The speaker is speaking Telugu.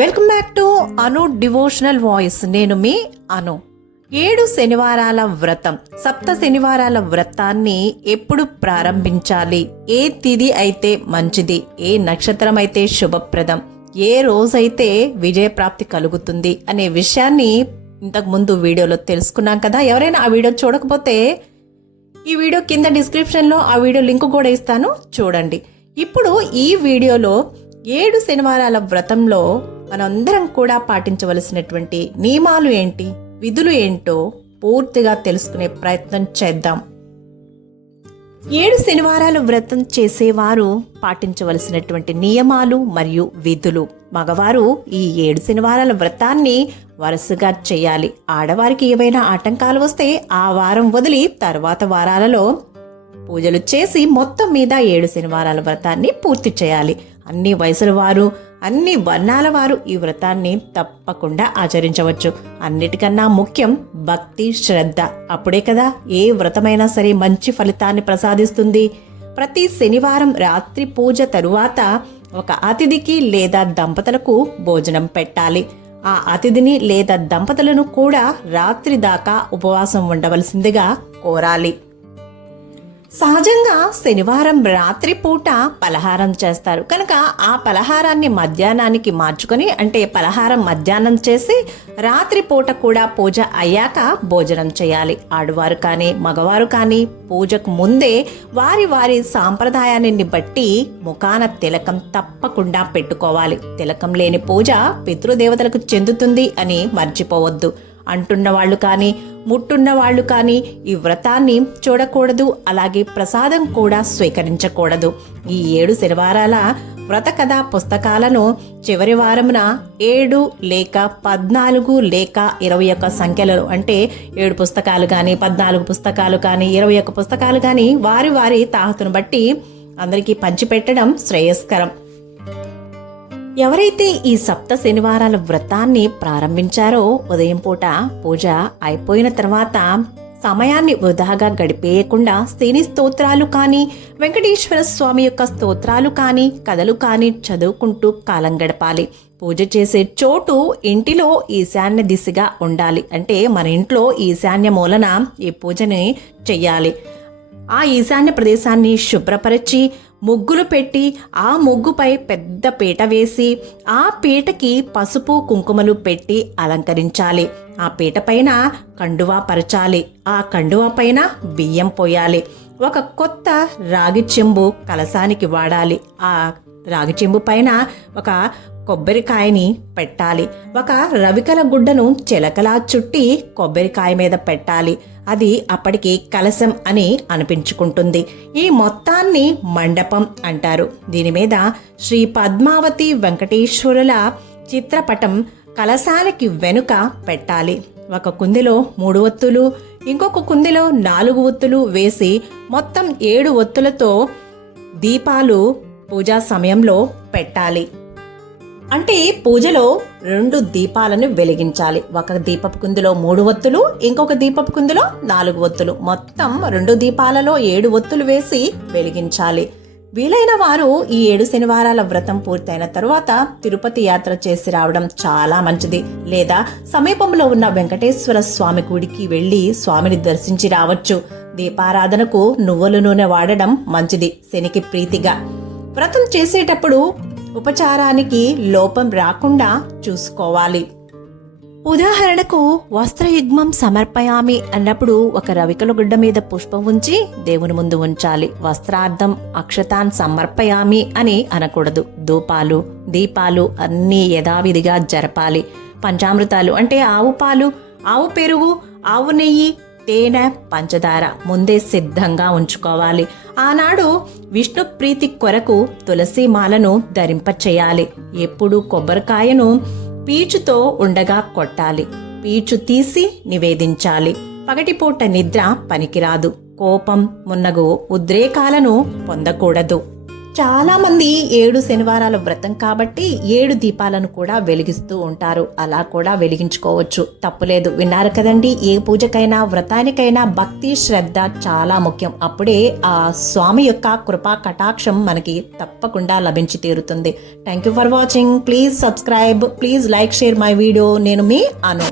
Welcome back to Anu devotional voice. నేను మీ అను. 7 శనివారాల వ్రతం, సప్త శనివారాల వ్రతాన్ని ఎప్పుడు ప్రారంభించాలి, ఏ తిథి అయితే మంచిది, ఏ నక్షత్రం అయితే శుభప్రదం, ఏ రోజైతే విజయప్రాప్తి కలుగుతుంది అనే విషయాన్ని ఇంతకు ముందు వీడియోలో తెలుసుకున్నాం కదా. ఎవరైనా ఆ వీడియో చూడకపోతే ఈ వీడియో కింద డిస్క్రిప్షన్లో ఆ వీడియో లింక్ కూడా ఇస్తాను, చూడండి. ఇప్పుడు ఈ వీడియోలో 7 శనివారాల వ్రతంలో మనందరం కూడా పాటించవలసినటువంటి నియమాలు ఏంటి, విధులు ఏంటో పూర్తిగా తెలుసుకునే ప్రయత్నం చేద్దాం. 7 శనివారాలు వ్రతం చేసేవారు పాటించవలసినటువంటి నియమాలు మరియు విధులు. మగవారు ఈ 7 శనివారాల వ్రతాన్ని వరుసగా చేయాలి. ఆడవారికి ఏవైనా ఆటంకాలు వస్తే ఆ వారం వదిలి తర్వాత వారాలలో పూజలు చేసి మొత్తం మీద 7 శనివారాల వ్రతాన్ని పూర్తి చేయాలి. అన్ని వయసుల వారు, అన్ని వర్ణాల వారు ఈ వ్రతాన్ని తప్పకుండా ఆచరించవచ్చు. అన్నిటికన్నా ముఖ్యం భక్తి, శ్రద్ధ. అప్పుడే కదా ఏ వ్రతమైనా సరే మంచి ఫలితాన్ని ప్రసాదిస్తుంది. ప్రతి శనివారం రాత్రి పూజ తరువాత ఒక అతిథికి లేదా దంపతులకు భోజనం పెట్టాలి. ఆ అతిథిని లేదా దంపతులను కూడా రాత్రి దాకా ఉపవాసం ఉండవలసిందిగా కోరాలి. సహజంగా శనివారం రాత్రి పూట పలహారం చేస్తారు కనుక ఆ పలహారాన్ని మధ్యాహ్నానికి మార్చుకొని, అంటే పలహారం మధ్యాహ్నం చేసి రాత్రి పూట కూడా పూజ అయ్యాక భోజనం చేయాలి. ఆడవారు కానీ మగవారు కానీ పూజకు ముందే వారి వారి సాంప్రదాయాన్ని బట్టి ముఖాన తిలకం తప్పకుండా పెట్టుకోవాలి. తిలకం లేని పూజ పితృదేవతలకు చెందుతుంది అని మర్చిపోవద్దు. అంటున్న వాళ్ళు కానీ ముట్టున్న వాళ్ళు కానీ ఈ వ్రతాన్ని చూడకూడదు, అలాగే ప్రసాదం కూడా స్వీకరించకూడదు. ఈ 7 శనివారాల వ్రత కథా పుస్తకాలను చివరి వారమున 7 లేక 14 లేక 21 సంఖ్యలలో, అంటే 7 పుస్తకాలు కానీ 14 పుస్తకాలు కానీ 21 పుస్తకాలు కానీ వారి వారి తాహతును బట్టి అందరికీ పంచిపెట్టడం శ్రేయస్కరం. ఎవరైతే ఈ సప్త శనివారాల వ్రతాన్ని ప్రారంభించారో ఉదయం పూట పూజ అయిపోయిన తర్వాత సమయాన్ని వృధాగా గడిపేయకుండా శని స్తోత్రాలు కానీ వెంకటేశ్వర స్వామి యొక్క స్తోత్రాలు కానీ కథలు కానీ చదువుకుంటూ కాలం గడపాలి. పూజ చేసే చోటు ఇంటిలో ఈశాన్య దిశగా ఉండాలి. అంటే మన ఇంట్లో ఈశాన్య మూలన ఈ పూజని చెయ్యాలి. ఆ ఈశాన్య ప్రదేశాన్ని శుభ్రపరిచి ముగ్గులు పెట్టి ఆ ముగ్గుపై పెద్ద పీట వేసి ఆ పీటకి పసుపు కుంకుమలు పెట్టి అలంకరించాలి. ఆ పీట పైన కండువా పరచాలి. ఆ కండువా పైన బియ్యం పోయాలి. ఒక కొత్త రాగి చెంబు కలశానికి వాడాలి. ఆ రాగి చెంబు పైన ఒక కొబ్బరికాయని పెట్టాలి. ఒక రవికల గుడ్డను చిలకలా చుట్టి కొబ్బరికాయ మీద పెట్టాలి. అది అప్పటికి కలశం అని అనిపించుకుంటుంది. ఈ మొత్తాన్ని మండపం అంటారు. దీని మీద శ్రీ పద్మావతి వెంకటేశ్వరుల చిత్రపటం కలశానికి వెనుక పెట్టాలి. ఒక కుందిలో 3 ఒత్తులు, ఇంకొక కుందిలో 4 ఒత్తులు వేసి మొత్తం 7 ఒత్తులతో దీపాలు పూజా సమయంలో పెట్టాలి. అంటే పూజలో 2 దీపాలను వెలిగించాలి. ఒక దీపపు కుందిలో 3 ఒత్తులు, ఇంకొక దీపపు కుందిలో 4 ఒత్తులు, మొత్తం 2 దీపాలలో 7 ఒత్తులు వేసి వెలిగించాలి. వీలైన వారు ఈ 7 శనివారాల వ్రతం పూర్తయిన తరువాత తిరుపతి యాత్ర చేసి రావడం చాలా మంచిది. లేదా సమీపంలో ఉన్న వెంకటేశ్వర స్వామి గుడికి వెళ్లి స్వామిని దర్శించి రావచ్చు. దీపారాధనకు నువ్వుల నూనె వాడడం మంచిది, శనికి ప్రీతిగా. వ్రతం చేసేటప్పుడు ఉపచారానికి లోపం రాకుండా చూసుకోవాలి. ఉదాహరణకు వస్త్రయుగ్మం సమర్పయామి అన్నప్పుడు ఒక రవికల గుడ్డ మీద పుష్పం ఉంచి దేవుని ముందు ఉంచాలి. వస్త్రార్థం అక్షతాన్ సమర్పయామి అని అనకూడదు. ధూపాలు దీపాలు అన్నీ యథావిధిగా జరపాలి. పంచామృతాలు అంటే ఆవు పాలు, ఆవు పెరుగు, ఆవు నెయ్యి, తేనె, పంచదార ముందే సిద్ధంగా ఉంచుకోవాలి. ఆనాడు విష్ణు ప్రీతి కొరకు తులసి మాలను ధరింపచేయాలి. ఎప్పుడు కొబ్బరికాయను పీచుతో ఉండగా కొట్టాలి. పీచు తీసి నివేదించాలి. పగటిపూట నిద్ర పనికిరాదు. కోపం మున్నగు ఉద్రేకాలను పొందకూడదు. చాలా మంది 7 శనివారాల వ్రతం కాబట్టి 7 దీపాలను కూడా వెలిగిస్తూ ఉంటారు. అలా కూడా వెలిగించుకోవచ్చు, తప్పులేదు. విన్నారు కదండి, ఏ పూజకైనా వ్రతానికైనా భక్తి శ్రద్ధ చాలా ముఖ్యం. అప్పుడే ఆ స్వామి యొక్క కృపా కటాక్షం మనకి తప్పకుండా లభించి తీరుతుంది. Thank you for watching. Please subscribe, please like, share my video. నేను మీ అను.